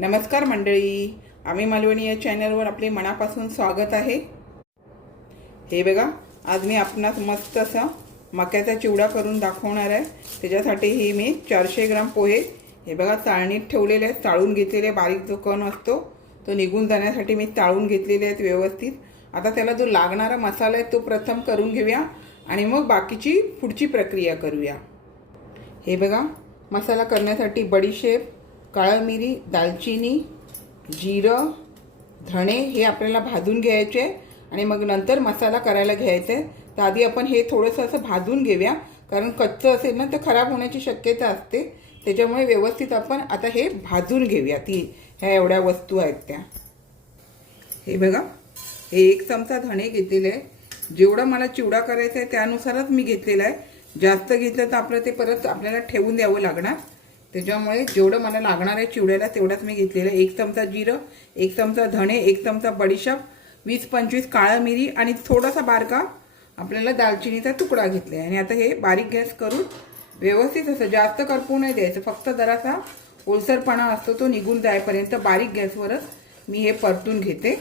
नमस्कार मंडळी. आम्ही मालवणी या चॅनलवर आपले मनापासून स्वागत आहे. हे बघा आज मी आपणास मस्त असा मक्याचा चिवडा करून दाखवणार आहे. त्याच्यासाठी हे मी चारशे ग्राम पोहे हे बघा चाळणीत ठेवलेले आहेत चाळून घेतलेले बारीक जो कण असतो तो निघून जाण्यासाठी मी चाळून घेतलेले आहेत व्यवस्थित. आता त्याला जो लागणारा मसाला आहे तो प्रथम करून घेऊया आणि मग बाकीची पुढची प्रक्रिया करूया. हे बघा मसाला करण्यासाठी बडीशेप काळं मिरी दालचिनी जिरं धणे हे आपल्याला भाजून घ्यायचे आणि मग नंतर मसाला करायला घ्यायचा. आहे तर आधी आपण हे थोडंसं असं भाजून घेऊया. कारण कच्चं असेल ना तर खराब होण्याची शक्यता असते. त्याच्यामुळे व्यवस्थित आपण आता हे भाजून घेऊया. ती ह्या एवढ्या वस्तू आहेत त्या. हे बघा. हे एक चमचा धणे घेतलेले आहे. जेवढा मला चिवडा करायचा आहे त्यानुसारच मी घेतलेला आहे. जास्त घेतलं तर आपलं ते परत आपल्याला ठेवून द्यावं लागणार. त्याच्यामुळे जेवढं मला लागणार आहे चिवड्याला तेवढाच मी घेतलेलं आहे. एक चमचा जिरं एक चमचा धणे एक चमचा बडीशाप वीस पंचवीस काळं मिरी आणि थोडासा बारका आपल्याला दालचिनीचा तुकडा घेतला आहे. आणि आता हे बारीक गॅस करून व्यवस्थित असं जास्त करपू नाही द्यायचं. फक्त जरासा ओलसरपणा असतो तो निघून जायपर्यंत बारीक गॅसवरच मी हे परतून घेते.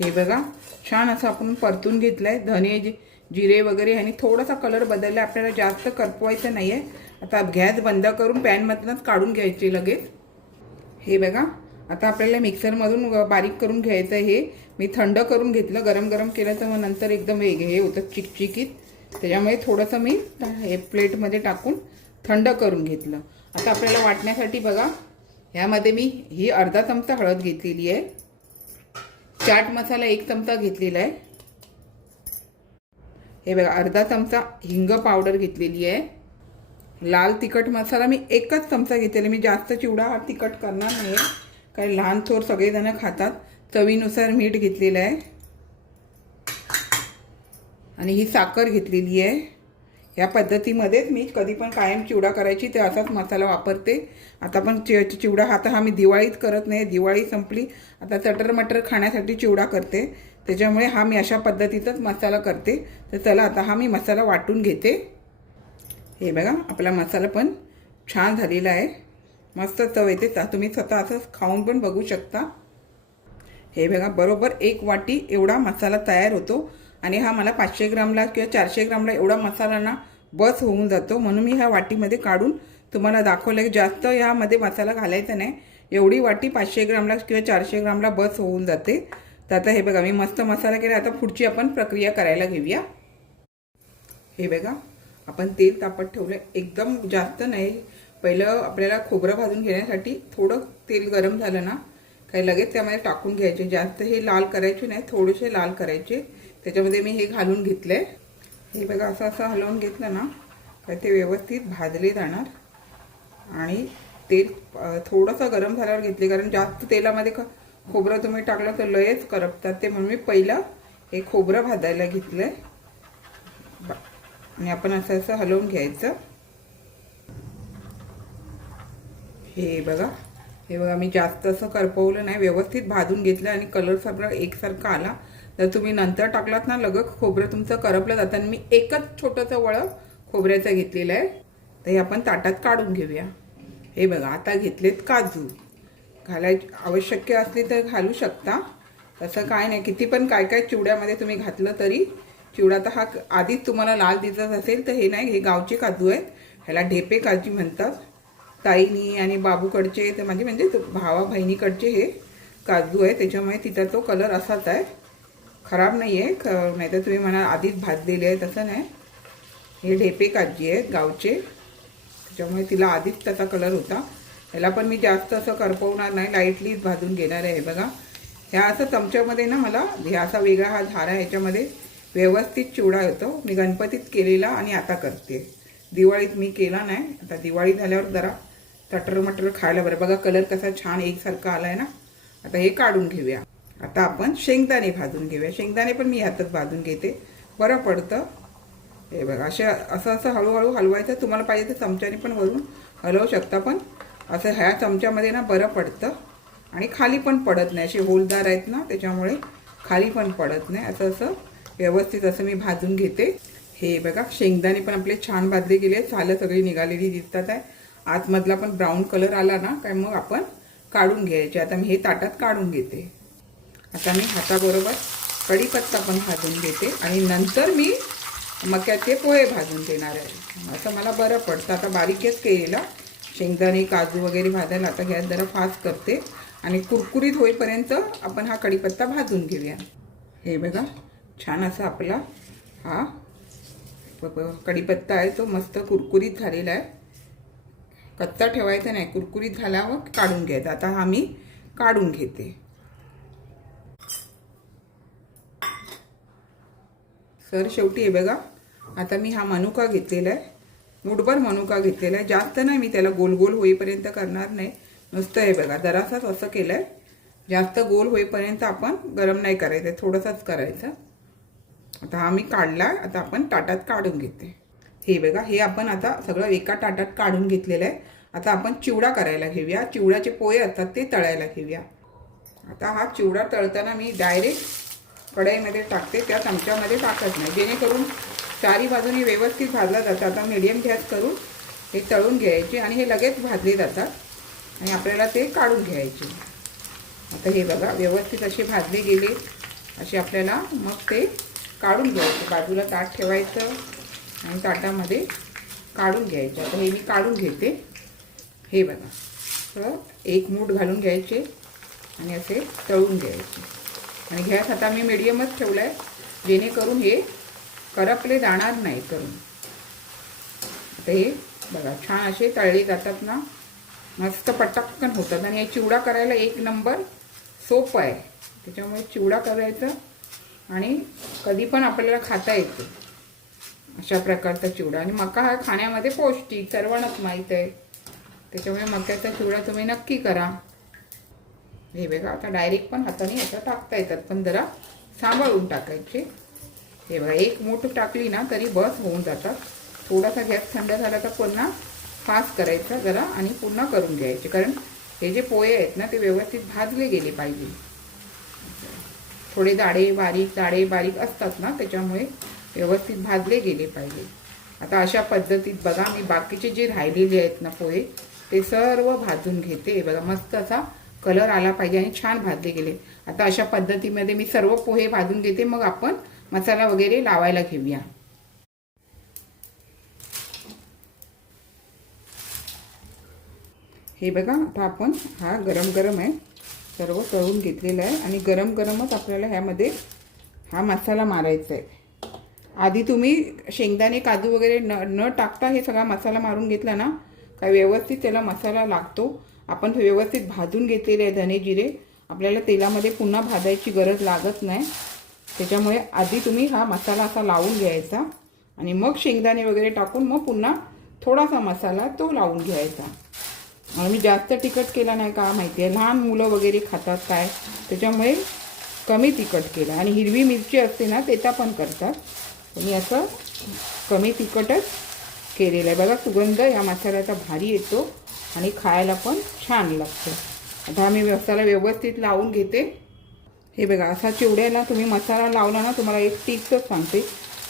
हे बघा छान असं आपण परतून घेतलं आहे धने जे जिरे वगैरे आणि थोडासा कलर बदलला. आपल्याला जास्त करपवायचं नाही आहे आता गॅस बंद करून पॅनमधूनच काढून घ्यायचे लगेच. हे बघा. आता आपल्याला मिक्सरमधून बारीक करून घ्यायचं आहे हे. मी थंड करून घेतलं. गरम गरम केलं तर मग नंतर एकदम वेग हे होतं चिकचिकीत. त्याच्यामुळे थोडंसं मी हे प्लेटमध्ये टाकून थंड करून घेतलं. आता आपल्याला वाटण्यासाठी बघा. ह्यामध्ये मी ही अर्धा चमचा हळद घेतलेली आहे. चाट मसाला एक चमचा घेतलेला आहे. हे बघा अर्धा चमचा हिंग पावडर घेतलेली आहे. लाल तिखट मसाला मी एकच चमचा घेतलेला मी जास्त चिवडा हा तिखट करणार नाही आहे कारण लहान थोर सगळेजणं खातात. चवीनुसार मीठ घेतलेलं आहे. आणि ही साखर घेतलेली आहे. या पद्धतीमध्येच मी कधी पण कायम चिवडा करायची ते असाच मसाला वापरते. आता पण चि चिवडा आता हा मी दिवाळीत करत नाही. दिवाळी संपली. आता चटर मटर खाण्यासाठी चिवडा करते. त्याच्यामुळे हा मी अशा पद्धतीचाच मसाला करते. तर चला आता हा मी मसाला वाटून घेते. हे बघा आपला मसाला पण छान झालेला आहे. मस्त चव येते. तुम्ही स्वतः असंच खाऊन पण बघू शकता. हे बघा बरोबर एक वाटी एवढा मसाला तयार होतो. आणि हा मला पाचशे ग्रामला किंवा चारशे ग्रामला एवढा मसाला ना बस होऊन जातो. म्हणून मी ह्या वाटीमध्ये काढून तुम्हाला दाखवलं की जास्त ह्यामध्ये मसाला घालायचा नाही. एवढी वाटी पाचशे ग्रामला किंवा चारशे ग्रामला बस होऊन जाते. तर आता हे बघा मी मस्त मसाला केला. आता पुढची आपण प्रक्रिया करायला घेऊया. हे बघा आपण तेल तापत ठेवलं एकदम जास्त नाही. पहिलं आपल्याला खोबरं भाजून घेण्यासाठी थोडं तेल गरम झालं ना काही लगेच त्यामध्ये टाकून घ्यायचे. जास्त हे लाल करायचे नाही थोडेसे लाल करायचे. त्याच्यामध्ये मी हे घालून घेतलं आहे हे बघा असं असं हलवून घेतलं ना तर ते व्यवस्थित भाजले जाणार. आणि तेल थोडंसं गरम झाल्यावर घेतले कारण जास्त तेलामध्ये ख खोबरं तुम्ही टाकलं तर लयच करपतात. ते म्हणून मी पहिलं हे खोबरं भाजायला घेतलं आहे आणि आपण असं असं हलवून घ्यायचं. हे बघा. हे बघा मी जास्त असं करपवलं नाही. व्यवस्थित भाजून घेतलं आणि कलर सगळं एकसारखा आला. तर तुम्ही नंतर टाकलात ना लगत खोबरं तुमचं करपलं जातं. आणि मी एकच छोटंसं वळं खोबऱ्याचं घेतलेलं आहे. तर हे आपण ताटात काढून घेऊया. हे बघा आता घेतलेत काजू. घालायची आवश्यक असली तर घालू शकता. तसं काय नाही. किती पण काय काय चिवड्यामध्ये तुम्ही घातलं तरी चिवडा तर हा आधीच तुम्हाला लाल दिसत असेल तर हे नाही हे गावचे काजू आहेत. ह्याला ढेपे काजू म्हणतात. ताईनी आणि बाबूकडचे तर म्हणजे म्हणजे भावा बहिणीकडचे हे काजू आहे त्याच्यामुळे तिचा तो कलर असाच आहे. खराब नाही आहे ख नाही तर तुम्ही म्हणा आधीच भाजलेले आहे तसं नाही. हे ढेपे काजी आहेत गावचे. त्याच्यामुळे तिला आधीच त्याचा कलर होता. ह्याला पण मी जास्त असं करपवणार नाही लाईटलीच भाजून घेणार आहे बघा. ह्या असं चमच्यामध्ये ना मला ह्या असा वेगळा हा झारा ह्याच्यामध्ये व्यवस्थित चिवडा येतो. मी गणपतीत केलेला आणि आता करते. दिवाळीत मी केला नाही. आता दिवाळी झाल्यावर जरा तटर मटर खायला बरं. बघा कलर कसा छान एकसारखा आला आहे ना. आता हे काढून घेऊया. आता आपण शेंगदाणे भाजून घेऊया. शेंगदाणे पण मी ह्यातच भाजून घेते. बरं पडतं. हे बघा असे असं असं हळूहळू हलवायचं. तुम्हाला पाहिजे तर चमच्याने पण वरून हलवू शकता पण. असं ह्या चमच्यामध्ये ना बरं पडतं. आणि खाली पण पडत नाही. असे होलदार आहेत ना त्याच्यामुळे खाली पण पडत नाही. असं असं व्यवस्थित असं मी भाजून घेते. हे बघा शेंगदाणे पण आपले छान भाजले गेले. सालं सगळी निघालेली दिसतात आहे. आतमधला पण ब्राऊन कलर आला ना काय मग आपण काढून घ्यायचे. आता मी हे ताटात काढून घेते. आता मी हाताबरोबर कढीपत्ता पण भाजून घेते. आणि नंतर मी मक्याचे पोहे भाजून देणार आहे. असं मला बरं पडतं. आता बारीकच केलेला. शेंगदाणे काजू वगैरे भाजायला आता गॅस जरा फास्ट करते. आणि कुरकुरीत होईपर्यंत आपण हा कढीपत्ता भाजून घेऊया. हे बघा छान असा आपला हा कढीपत्ता आहे तो मस्त कुरकुरीत झालेला आहे. कच्चा ठेवायचा नाही कुरकुरीत झाल्यावर काढून घ्यायचा. आता हा मी काढून घेते. सर शेवटी हे बघा आता मी हा मनुका घेतलेला आहे. मुठभर मनुका घेतलेला आहे. जास्त नाही मी त्याला गोल गोल होईपर्यंत करणार नाही. नुसतं हे बघा जरासाच असं केलं आहे जास्त गोल होईपर्यंत आपण गरम नाही करायचं थोडंसंच करायचं. आता हा मी काढला आता आपण ताटात काढून घेते. हे बघा हे आपण आता सगळं एका ताटात काढून घेतलेलं आहे. आता आपण चिवडा करायला घेऊया. चिवड्याचे पोहे असतात ते तळायला घेऊया. आता हा चिवडा तळताना मी डायरेक्ट कढईमध्ये टाकते त्या चमच्यामध्ये टाकत नाही. जेणेकरून चारी बाजूनी व्यवस्थित भाजला जातं. आता मीडियम गॅस करून हे तळून घ्यायचे आणि हे लगेच भाजले जातात. आणि आपल्याला ते काढून घ्यायचे. आता हे बघा व्यवस्थित असे भाजले गेले. असे आपल्याला मग ते काढून घ्यायचे. बाजूला ताट ठेवायचं आणि ताटामध्ये काढून घ्यायचे. आता हे मी काढून घेते. हे बघा. तर एक मूठ घालून घ्यायचे आणि असे तळून घ्यायचे. आणि गॅस आता मी मिडियमच ठेवला आहे जेणेकरून हे करपले जाणार नाही करून. आता हे बघा छान असे तळले जातात ना. मस्त पटकन होतात आणि हे चिवडा करायला एक नंबर सोपं आहे. त्याच्यामुळे चिवडा करायचं आणि कधी पण आपल्याला खाता येतो. अशा प्रकारचा चिवडा. आणि मका हा खाण्यामध्ये पौष्टिक सर्वांनाच माहीत आहे. त्याच्यामुळे मक्याचा चिवडा तुम्ही नक्की करा. हे बघा आता डायरेक्ट पण हाताने याचा टाकता येतात पण जरा सांभाळून टाकायचे. हे बघा एक मूठ टाकली ना तरी बस होऊन जातात. थोडासा गॅस थंड झाला तर पुन्हा फास्ट करायचा जरा आणि पुन्हा करून घ्यायचे. कारण हे जे पोहे आहेत ना ते व्यवस्थित भाजले गेले पाहिजे. थोडे जाडे बारीक जाडे बारीक असतात ना त्याच्यामुळे व्यवस्थित भाजले गेले पाहिजे. आता अशा पद्धतीत बघा मी बाकीचे जे राहिलेले आहेत ना पोहे ते सर्व भाजून घेते. बघा मस्त असा कलर आला पाहिजे आणि छान भाजले गेले. आता अशा पद्धतीमध्ये मी सर्व पोहे भाजून घेते. मग आपण मसाला वगैरे लावायला घेऊया. हे बघा आता आपण हा गरम गरम आहे सर्व तळून घेतलेला आहे आणि गरम गरमच आपल्याला ह्यामध्ये हा मसाला मारायचा आहे. आधी तुम्ही शेंगदाणे काजू वगैरे न न टाकता हे सगळा मसाला मारून घेतला ना काय व्यवस्थित त्याला मसाला लागतो. आपण व्यवस्थित भाजून घेतलेले आहे धने जिरे. आपल्याला तेलामध्ये पुन्हा भाजायची गरज लागत नाही. त्याच्यामुळे आधी तुम्ही हा मसाला असा लावून घ्यायचा आणि मग शेंगदाणे वगैरे टाकून मग पुन्हा थोडासा मसाला तो लावून घ्यायचा. मी जास्त तिखट केला नाही का माहिती आहे. लहान मुलं वगैरे खातात काय? त्याच्यामुळे कमी तिखट केलं. आणि हिरवी मिरची असते ना त्याचा पण करतात. मी असं कमी तिखटच केलेलं आहे. बघा सुगंध या मसाल्याचा भारी येतो आणि खायला पण छान लागतं. आता आम्ही मसाला व्यवस्थित लावून घेते. हे बघा असा चिवड्याला तुम्ही मसाला लावला ना तुम्हाला एक टिप्सच सांगते.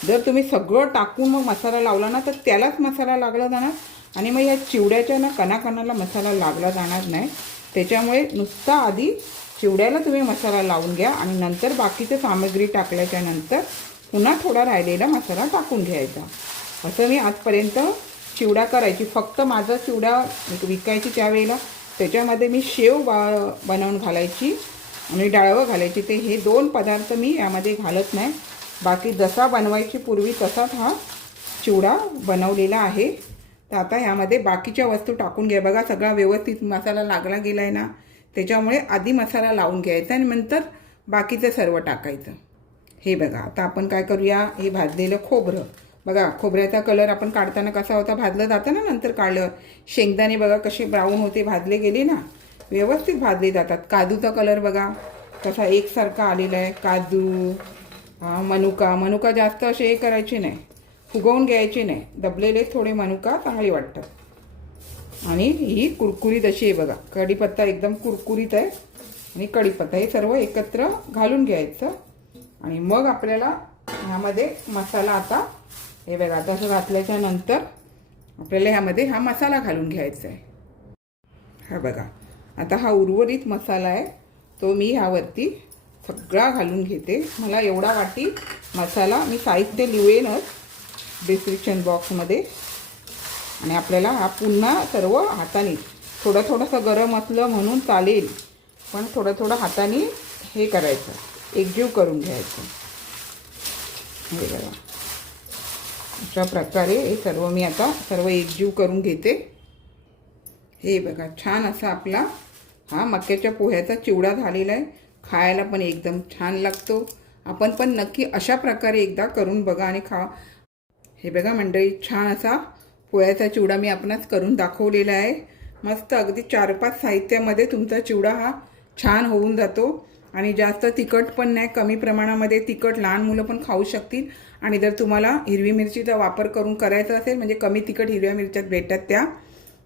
जर तुम्ही सगळं टाकून मग मसाला लावला ना तर त्यालाच मसाला लागला जाणार. आणि मग या चिवड्याच्या ना कणाकणाला मसाला लागला जाणार नाही. त्याच्यामुळे नुसता आधी चिवड्याला तुम्ही मसाला लावून घ्या आणि नंतर बाकीचं सामग्री टाकल्याच्या नंतर पुन्हा थोडा राहिलेला मसाला टाकून घ्यायचा. असं मी आजपर्यंत चिवडा करायची. फक्त माझा चिवडा विकायची त्यावेळेला. त्याच्यामध्ये मी शेव बा बनवून घालायची. आणि डाळवं घालायची. ते हे दोन पदार्थ मी यामध्ये घालत नाही. बाकी जसा बनवायची पूर्वी तसाच हा चिवडा बनवलेला आहे. तर आता यामध्ये बाकीच्या वस्तू टाकून घ्या. बघा सगळा व्यवस्थित मसाला लागला गेला आहे ना. त्याच्यामुळे आधी मसाला लावून घ्यायचा आणि नंतर बाकीचं सर्व टाकायचं. हे बघा आता आपण काय करूया? हे भाजलेलं खोबरं. बघा खोबऱ्याचा कलर आपण काढताना कसा होता? भाजलं जातं ना नंतर काढलं शेंगदाणे बघा कसे ब्राऊन होते भाजले गेले ना. व्यवस्थित भाजले जातात. काजूचा कलर बघा. कसा एकसारखा आलेला आहे. काजू मनुका. मनुका जास्त असे हे करायचे नाही. फुगवून घ्यायचे नाही. दबलेले थोडे मनुका चांगले वाटतात. आणि ही कुरकुरीत अशी आहे बघा. कढीपत्ता एकदम कुरकुरीत आहे. आणि कढीपत्ता हे सर्व एकत्र घालून घ्यायचं. आणि मग आपल्याला ह्यामध्ये मसाला आता हे बघा आता असं घातल्याच्या नंतर आपल्याला ह्यामध्ये हा मसाला घालून घ्यायचा आहे. हा बघा. आता हा उर्वरित मसाला आहे. तो मी ह्यावरती सगळा घालून घेते. मला एवढा वाटी मसाला मी साहित्य लिवेनच डिस्क्रिप्शन बॉक्समध्ये आणि आपल्याला हा पुन्हा सर्व हाताने थोडं थोडंसं गरम असलं म्हणून चालेल पण थोडं थोडं हाताने हे करायचं. एकजीव करून घ्यायचं. हे बघा. अशा प्रकारे हे सर्व मी आता सर्व एकजीव करून घेते. हे बघा छान असा आपला हा मक्याच्या पोह्याचा चिवडा झालेला आहे. खायला पण एकदम छान लागतो. आपण पण नक्की अशा प्रकारे एकदा करून बघा आणि खा. हे बघा मंडळी छान असा पोह्याचा चिवडा मी आपणास करून दाखवलेला आहे. मस्त अगदी चार पाच साहित्यामध्ये तुमचा चिवडा हा छान होऊन जातो. आणि जास्त तिखट पण नाही कमी प्रमाणामध्ये तिखट लहान मुलं पण खाऊ शकतील. आणि जर तुम्हाला हिरवी मिरचीचा वापर करून करायचा असेल म्हणजे कमी तिखट हिरव्या मिरच्यात भेटतात त्या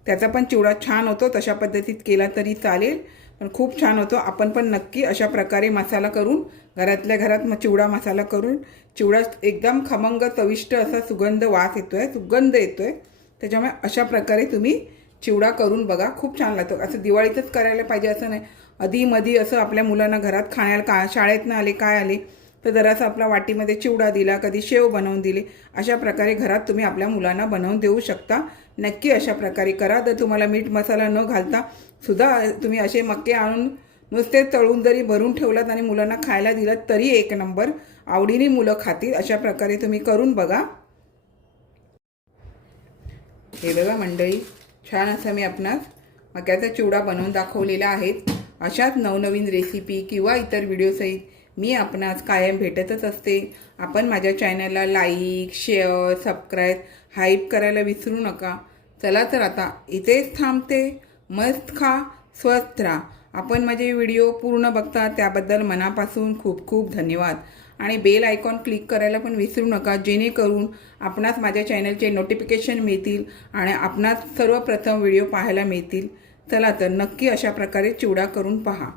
त्याचा पण चिवडा छान होतो तशा पद्धतीत केला तरी चालेल. पण खूप छान होतो. आपण पण नक्की अशा प्रकारे मसाला करून घरातल्या घरात मग चिवडा मसाला करून चिवडा एकदम खमंग चविष्ट असा सुगंध वास येतो आहे सुगंध येतो आहे त्याच्यामुळे अशा प्रकारे तुम्ही चिवडा करून बघा. खूप छान लागतो. असं दिवाळीतच करायला पाहिजे असं नाही. अधीमधी असं आपल्या मुलांना घरात खाण्याला का शाळेतनं आले काय आले तर जरासं आपला वाटीमध्ये चिवडा दिला कधी शेव बनवून दिले अशा प्रकारे घरात तुम्ही आपल्या मुलांना बनवून देऊ शकता. नक्की अशा प्रकारे करा. जर तुम्हाला मीठ मसाला न घालता सुद्धा तुम्ही असे मक्के आणून नुसते तळून जरी भरून ठेवलात आणि मुलांना खायला दिलात तरी एक नंबर आवडीने मुलं खातील. अशा प्रकारे तुम्ही करून बघा. हे बघा मंडळी छान असं मी आपणास मक्याचा चिवडा बनवून दाखवलेला आहेत अशाच नवनवीन रेसिपी किंवा इतर व्हिडिओसहित मी आपणास कायम भेटतच असते. आपण माझ्या चॅनलला लाईक शेअर सबस्क्राईब हाईप करायला विसरू नका. चला तर आता इथेच थांबते. मस्त खा स्वस्थ राहा. आपण माझे व्हिडिओ पूर्ण बघता त्याबद्दल मनापासून खूप खूप धन्यवाद. आणि बेल आयकॉन क्लिक करायला पण विसरू नका जेणेकरून आपणास माझ्या चॅनलचे नोटिफिकेशन मिळतील आणि आपणास सर्वप्रथम व्हिडिओ पाहायला मिळतील. चला तर नक्की अशा प्रकारे चिवडा करून पहा.